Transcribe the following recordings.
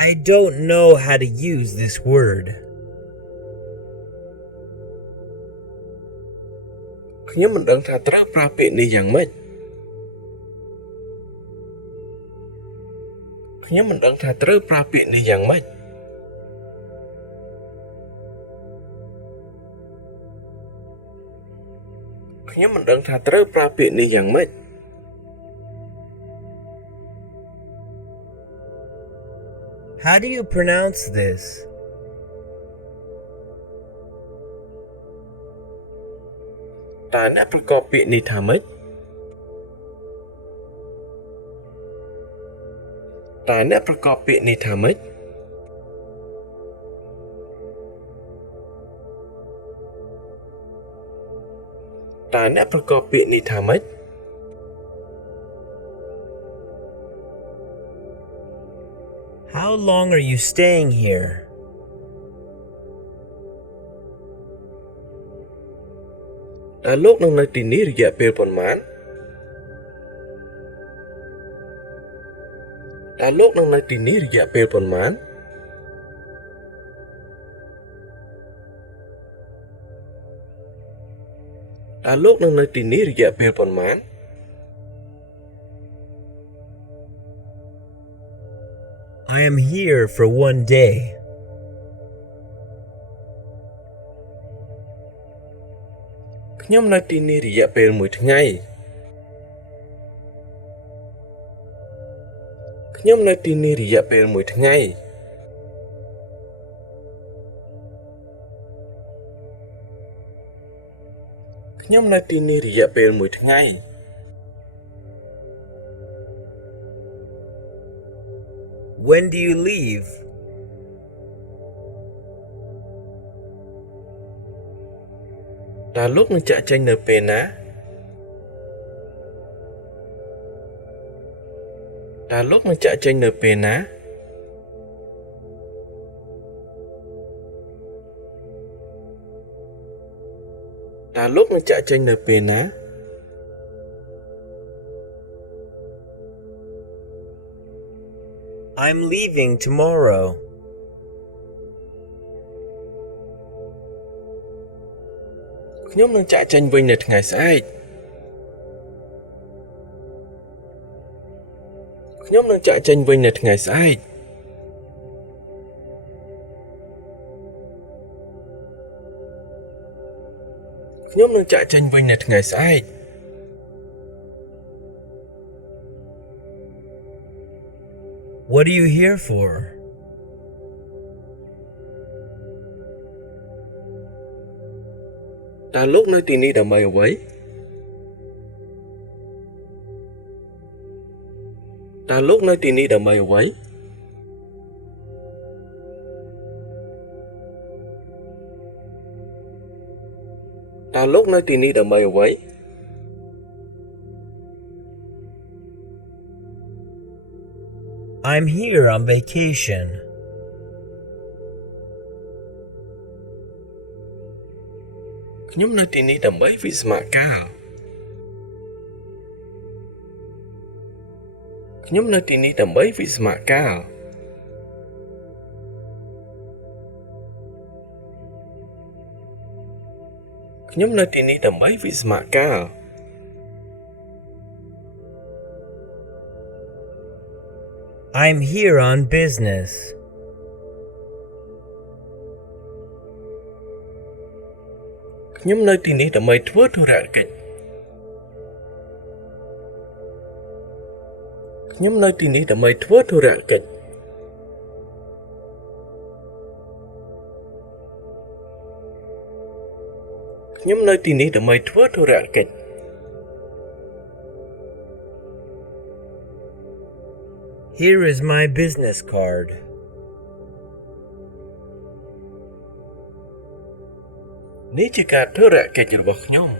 I don't know how to use this word. ខ្ញុំមិនដឹងថាត្រូវប្រើពាក្យនេះយ៉ាងម៉េចខ្ញុំមិនដឹងថាត្រូវប្រើពាក្យនេះយ៉ាងម៉េចខ្ញុំមិនដឹងថាត្រូវប្រើពាក្យនេះយ៉ាងម៉េច How do you pronounce this? តើអ្នកប្រកបពាក្យនេះថាម៉េចតើអ្នកប្រកបពាក្យនេះថាម៉េចតើអ្នកប្រកបពាក្យនេះថាម៉េច How long are you staying here? តើលោកនឹងនៅទីនេះរយៈពេលប៉ុន្មានតើលោកនឹងនៅទីនេះរយៈពេលប៉ុន្មានតើលោកនឹងនៅទីនេះរយៈពេលប៉ុន្មាន I am here for 1 day. ខ្ញុំនៅទីនេះរយៈពេល1ថ្ងៃខ្ញុំនៅទីនេះរយៈពេល1ថ្ងៃខ្ញុំនៅទីនេះរយៈពេល1ថ្ងៃ When do you leave? តើលោកនឹងចាកចេញនៅពេលណាតើលោកនឹងចាកចេញនៅពេលណាតើលោកនឹងចាកចេញនៅពេលណា I'm leaving tomorrow. ខ្ញុំនឹងចាកចេញវិញនៅថ្ងៃស្អែកខ្ញុំនឹងចាកចេញវិញនៅថ្ងៃស្អែកខ្ញុំនឹងចាកចេញវិញនៅថ្ងៃស្អែក What are you here for? តើលោកនៅទីនេះដើម្បីអ្វីតើលោកនៅទីនេះដើម្បីអ្វីតើលោកនៅទីនេះដើម្បីអ្វី I'm here on vacation. ខ្ញុំនៅទីនេះដើម្បីវិស្សមកាលខ្ញុំនៅទីនេះដើម្បីវិស្សមកាលខ្ញុំនៅទីនេះដើម្បីវិស្សមកាល I'm here on business. ខ្ញុំនៅទីនេះដើម្បីធ្វើธุរកិច្ចខ្ញុំនៅទីនេះដើម្បីធ្វើธุរកិច្ចខ្ញុំនៅទីនេះដើម្បីធ្វើธุរកិច្ច Here is my business card. នេះជាកាតធុរកិច្ចរបស់ខ្ញុំ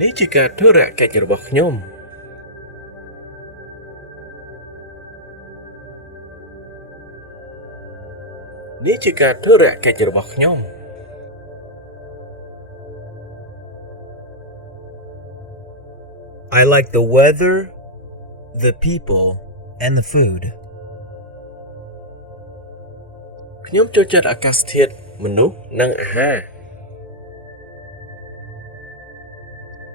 នេះជាកាតធុរកិច្ចរបស់ខ្ញុំនេះជាកាតធុរកិច្ចរបស់ខ្ញុំ I like the weather, the people, and the food. ខ្ញុំចូលចិត្តអាកាសធាតុមនុស្សនិងអាហារ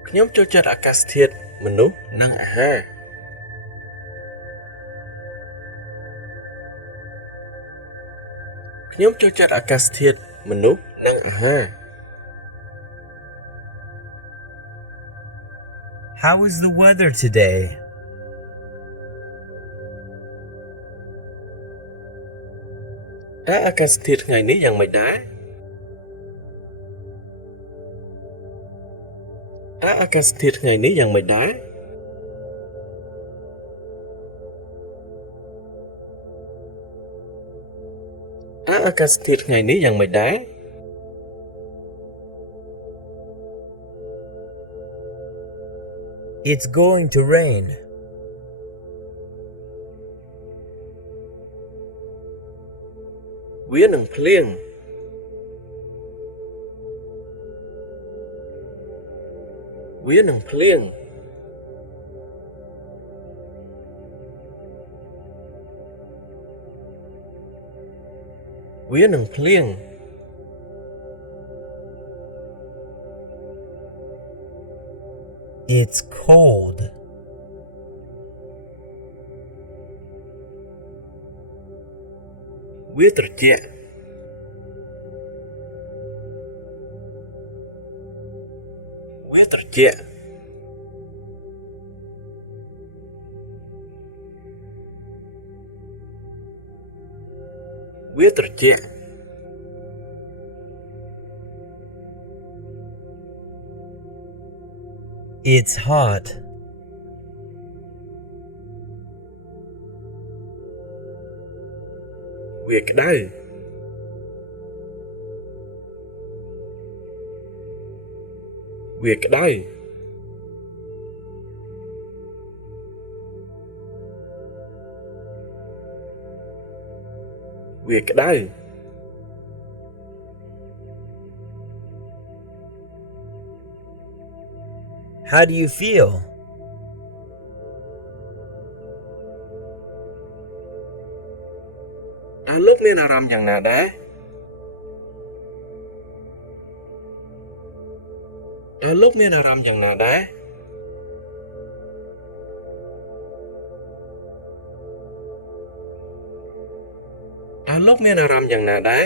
ខ្ញុំចូលចិត្តអាកាសធាតុមនុស្សនិងអាហារខ្ញុំចូលចិត្តអាកាសធាតុមនុស្សនិងអាហារ How is the weather today? តើអាកាសធាតុថ្ងៃនេះយ៉ាងម៉េចដែរតើអាកាសធាតុថ្ងៃនេះយ៉ាងម៉េចដែរតើអាកាសធាតុថ្ងៃនេះយ៉ាងម៉េចដែរ It's going to rain. វានឹងភ្លៀងវានឹងភ្លៀងវានឹងភ្លៀង It's cold. វាត្រជាក់វាត្រជាក់វាត្រជាក់ It's hot. វាក្តៅវាក្តៅវាក្តៅ How do you feel? តើលោកមានអារម្មណ៍យ៉ាងណាដែរតើលោកមានអារម្មណ៍យ៉ាងណាដែរតើលោកមានអារម្មណ៍យ៉ាងណាដែរ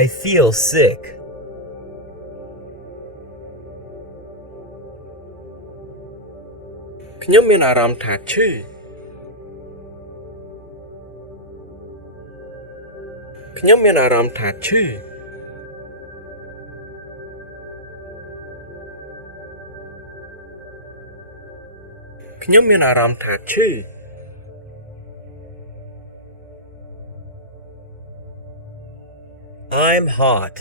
I feel sick. ខ្ញុំមានអារម្មណ៍ថាឈឺខ្ញុំមានអារម្មណ៍ថាឈឺខ្ញុំមានអារម្មណ៍ថាឈឺ I'm hot.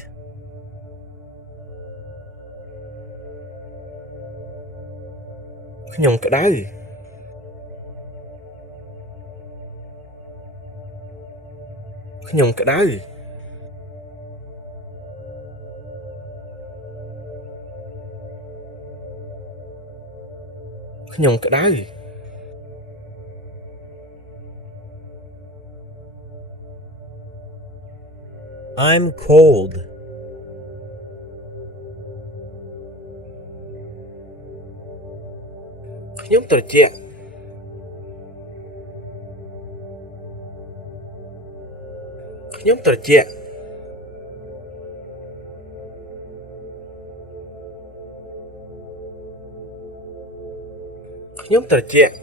ខ្ញុំក្តៅខ្ញុំក្តៅខ្ញុំក្តៅ I'm cold. ខ្ញុំត្រជាក់ខ្ញុំត្រជាក់ខ្ញុំត្រជាក់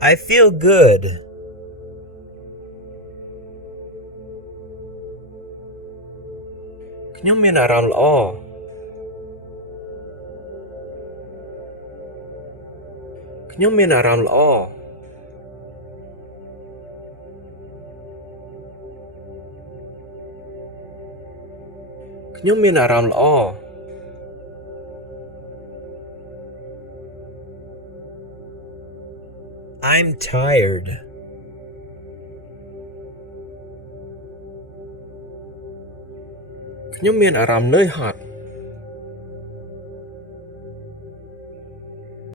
I feel good. ខ្ញុំមានអារម្មណ៍ល្អខ្ញុំមានអារម្មណ៍ល្អខ្ញុំមានអារម្មណ៍ល្អ I'm tired. ខ្ញុំមានអារម្មណ៍នឿយហត់